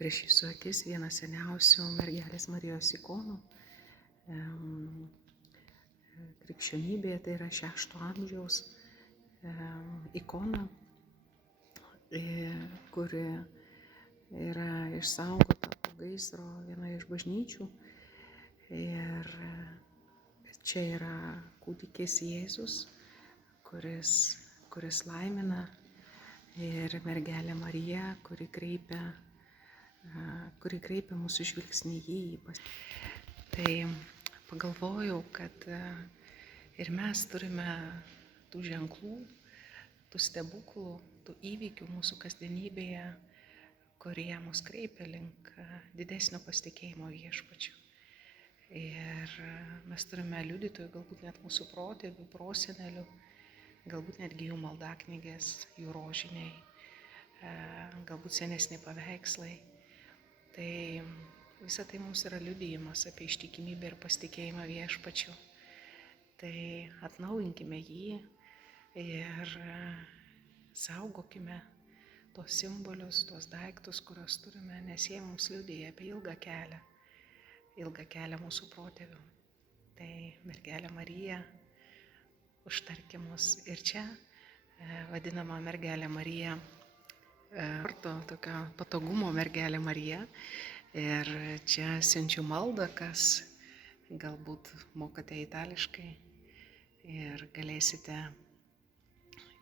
Prieš jūsų akis vienas seniausių mergelės Marijos ikonų. Krikščionybėje tai yra 6 amžiaus ikona, kuri yra išsaugota po gaisro vienoje iš bažnyčių. Ir čia yra kūdikis Jėzus, kuris laimina, ir mergelė Marija, kuri kreipia mūsų žvilgsnį į jį. Tai pagalvojau, kad ir mes turime tų ženklų, tų stebuklų, tų įvykių mūsų kasdienybėje, kurie mus kreipia link didesnio pasitikėjimo viešpačiu. Ir mes turime liudytojų, galbūt net mūsų protėvių, prosenelių, galbūt netgi jų maldaknygės, jų rožiniai, galbūt senesni paveikslai. Tai visa tai mums yra liudijimas apie ištikimybę ir pasitikėjimą viešpačiu. Tai atnaujinkime jį ir saugokime tos simbolius, tos daiktus, kuriuos turime, nes jie mums liudija apie ilgą kelią mūsų protėvių. Tai mergelė Marija, užtarki mus. Ir čia vadinama mergelė Marija, tokio patogumo mergelė Marija. Ir čia siunčiu maldą, kas galbūt mokate itališkai ir galėsite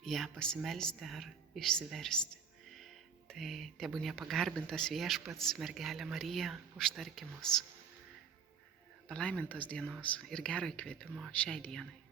ją pasimelsti ar išsiversti. Tai tebūnie pagarbintas viešpats, mergelė Marija, užtarki mus. Palaimintos dienos ir gero įkvėpimo šiai dienai.